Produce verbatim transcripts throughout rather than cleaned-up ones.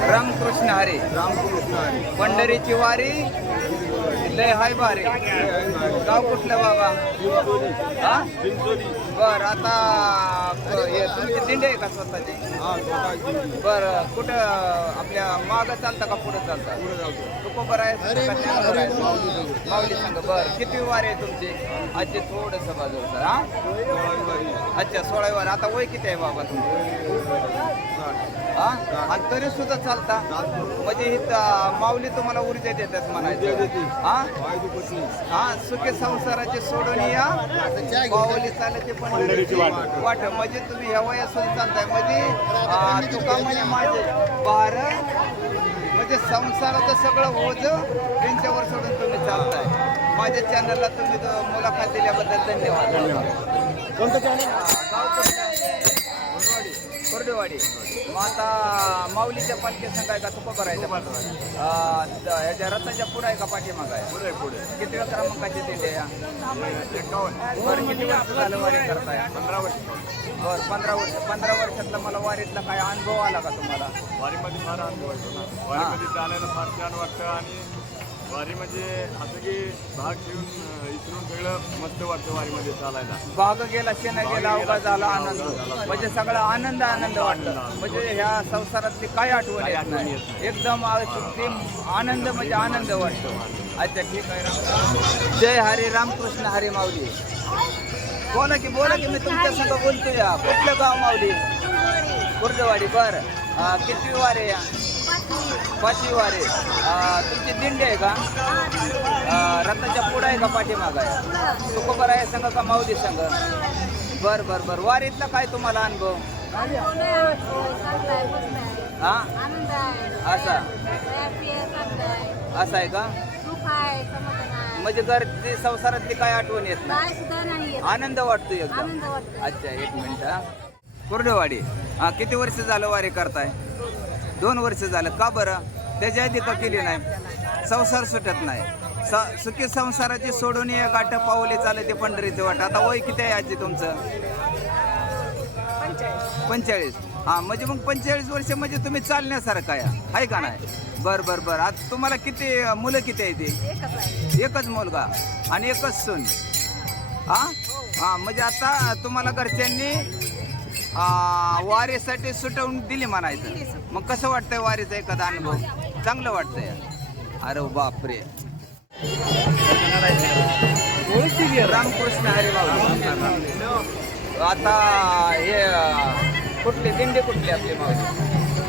रामकृष्ण हरी. रामकृष्ण हरी. पंढरीची वारी लय हाय बारे. गाव कुठलं बाबा? हा बर. आता हे तुमची दिंडी आहे का स्वतःची? बर. कुठं आपल्या मागं चालता का पुढे चालता? तू बरं आहे माऊली सांग. बर. किती वारी आहे तुमची? आजची थोडस बाजूचं. हा अच्छा सोळा वारी. आता वय किती आहे बाबा तुमचं? हा आणि तरी सुद्धा चालता म्हणजे ही माऊली तुम्हाला ऊर्जा देतात म्हणायचं. हा हा सुखे संसाराचे सोडून या माऊली चालायचे पंढरीची वाट. म्हणजे तुम्ही ह्या वयासून चालताय म्हणजे तुका म्हणे माझे बार म्हणजे संसाराचं सगळं ओझ त्यांच्यावर सोडून तुम्ही चालताय. माझ्या चॅनलला तुम्ही मुलाखत दिल्याबद्दल धन्यवाद. कोणतं चॅनल? गाव कुठलं? कोरडेवाडी. मग आता माऊलीच्या पालखी सांगाय का तुका करायचं? ह्याच्या रथाच्या पुढे आहे का पाठीमाग आहे? पुढे पुढे. किती वेळ क्रमांकाची दिंडी या? बरं. किती वर्ष झालं वारी करताय? पंधरा वर्ष. बरं. पंधरा वर्ष. पंधरा वर्षातला मला वारीतला काय अनुभव आला का तुम्हाला? वारीमध्ये फार अनुभव येतो ना. वारीमध्ये चालायला फार छान वाटतं आणि वारी म्हणजे असं की भाग घेऊन इकडून सगळं मस्त वाटतं वारीमध्ये चालायला. भाग गेला शेणा गेला अवघा झाला आनंद म्हणजे सगळा आनंद आनंद वाटला. म्हणजे ह्या संसारातली काय आठवण येत नाही. एकदम अगदी आनंद म्हणजे आनंद वाटतो. अच्छा ठीक आहे. जय हरी. रामकृष्ण हरी. माऊली बोला की बोला की मी तुमच्या संग बोलतो. या कुठलं गाव माऊली? कुर्डवाडी. बरं. किती वारे या? पाचवी वारे. तुमची दिंडी आहे का? रथाच्या पुढं आहे का पाठीमाग आहे? तुको बरं आहे संघ का माऊली संघ? बर बर बर. वारीतला काय तुम्हाला अनुभव? हा असा असं आहे का? म्हणजे घरची संसारातली काय आठवण येत नाही? आनंद वाटतो एकदम. अच्छा एक मिनिट. हा कुर्डवाडी. हा किती वर्ष झालं वारी करताय? दोन वर्ष झालं. का बरं? त्याच्या आधी का केली नाही? संसार सुटत नाही. स सुखी संसाराची सोडून एक आठ पाऊले चालते पंढरीचे वाट. आता वय किती आहे आजी तुमचं? पंचेचाळीस. हा म्हणजे मग पंचेचाळीस वर्ष म्हणजे तुम्ही चालण्यासारखं आहे का नाही? बर बर बर. आता तुम्हाला किती मुलं किती आहे ते? एकच मुलगा आणि एकच सून. हा हा म्हणजे आता तुम्हाला घरच्यांनी वारीसाठी सुटवून दिली म्हणायचं. मग कसं वाटतंय वारीचा एखादा अनुभव? चांगलं वाटतंय. अरे बापरे. रामकृष्ण हरी. बाबा आता हे कुठली दिंडी कुठली आपली माऊली?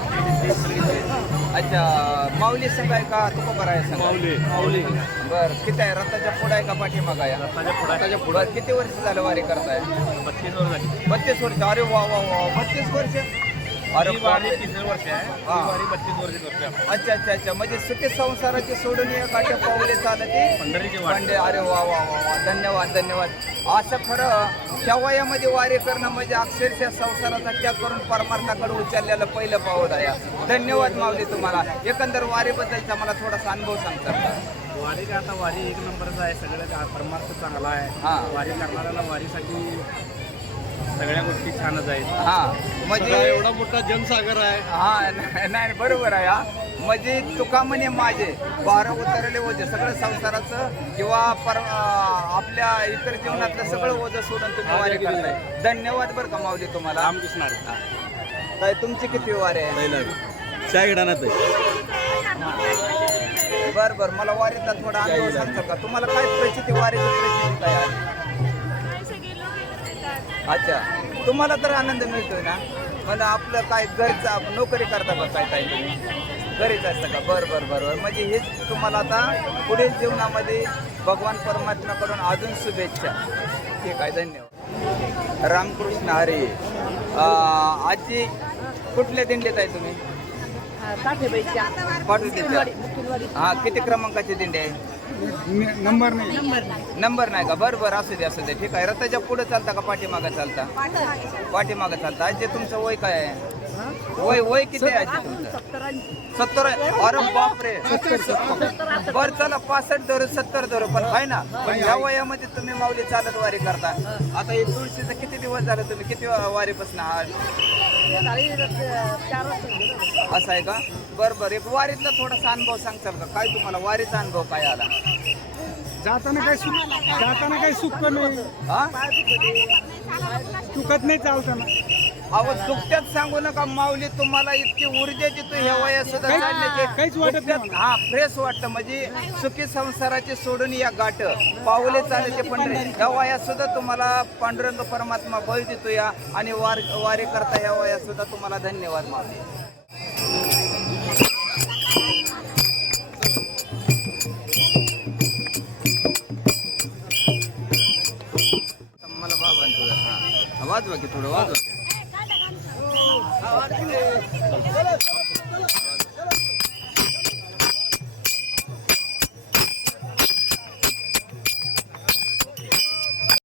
अच्छा माऊली संघ आहे का? तुका बरं आहे संघ? माऊली. माऊली. बरं. किती आहे? रथाच्या पुढं आहे का पाठीमाग आहे? रथाच्या पुढं. रथाच्या पुढं. किती वर्ष झालं वारी करताय? बत्तीस वर्ष झाली. बत्तीस वर्ष. अरे वा वा वा. बत्तीस वर्ष. अरे वारी तिसरं वर्ष आहे. हा. वारी बत्तीस वर्ष करतो. अच्छा अच्छा अच्छा. म्हणजे सुखी संसाराची सोडून एक आठ पाऊले चालते पंढरीची वाट. पंढे. अरे वा वा वा वा. धन्यवाद धन्यवाद. असं खरं त्या वयामध्ये वारी करणं म्हणजे अक्षरशः संसाराचा त्याग करून परमार्थाकडे उचललेलं पहिलं पाऊल आहे. धन्यवाद माऊली तुम्हाला. एकंदर वारीबद्दलचा मला थोडासा अनुभव सांगता का? वारी का आता वारी एक नंबरचा आहे. सगळं परमार्थ चांगला आहे. हा. वारी करणाऱ्याला वारीसाठी सगळ्या गोष्टी छानच आहेत. हा म्हणजे एवढा मोठा जनसागर आहे. हा नाही नाही, बरोबर आहे. हा म्हणजे तुका म्हणे माझे बारा उतरले ओझे सगळं संसाराचं किंवा पर आपल्या इतर जीवनातलं सगळं ओझं सोडून तुम्ही वारी करताय. धन्यवाद बरं का माऊली तुम्हाला. रामकृष्ण. काय तुमची किती वारी आहे? बर बर. मला वारीचा थोडा अनुभव सांगतो का? तुम्हाला काय परिस्थिती वारीची परिस्थिती काय आहे? अच्छा तुम्हाला तर आनंद मिळतोय ना? पण आपलं काय घरचा नोकरी करता का काय काय तुम्ही घरीच असतं का? बरं बरं बरं. म्हणजे हेच तुम्हाला आता पुढील जीवनामध्ये भगवान परमात्म्याकडून अजून शुभेच्छा. ठीक आहे. धन्यवाद. रामकृष्ण हरी. आजी कुठल्या दिंडीत आहे तुम्ही? हा किती क्रमांकाची दिंडी आहे? नंबर नाही. नंबर नाही का? बरं बरं असू दे असू दे. ठीक आहे. रथाच्या पुढे चालता का पाठीमागं चालता? पाठीमागं चालता. आजी तुमचं वय काय आहे? वय वय किती आहे आजी तुमचं? सत्तर. अरे बापरे. बरं चला पासष्ट धरू सत्तर धरू पण आहे ना. पण ह्या वयामध्ये तुम्ही माऊली चालत वारी करता. आता हे तुळशीचं किती दिवस झालं तुम्ही किती वारीपासून आहात? असं आहे का? बर बर एक वारीतला थोडासा अनुभव सांगताल का? काय तुम्हाला वारीचा अनुभव काय आला? जाताना काही सुख जाताना काही सुख नाही, हा चुकत नाही चालताना. अहो दुखत्यात सांगू नका माऊली, तुम्हाला इतकी ऊर्जा देतो ह्या वयात सुद्धा काहीच- चालण्याची. काहीच वाटत नाही दुखत्यात- हा फ्रेश वाटतं म्हणजे सुखी संसाराची सोडून या गाठ पाऊले चालायचे पंढरी ह्या वयात सुद्धा तुम्हाला पांडुरंग परमात्मा बळ देतो या आणि वार वारी करता ह्या वयात सुद्धा तुम्हाला धन्यवाद माऊली. मला बाबा तुझं हा वाजवा की थोडं वाजवा की.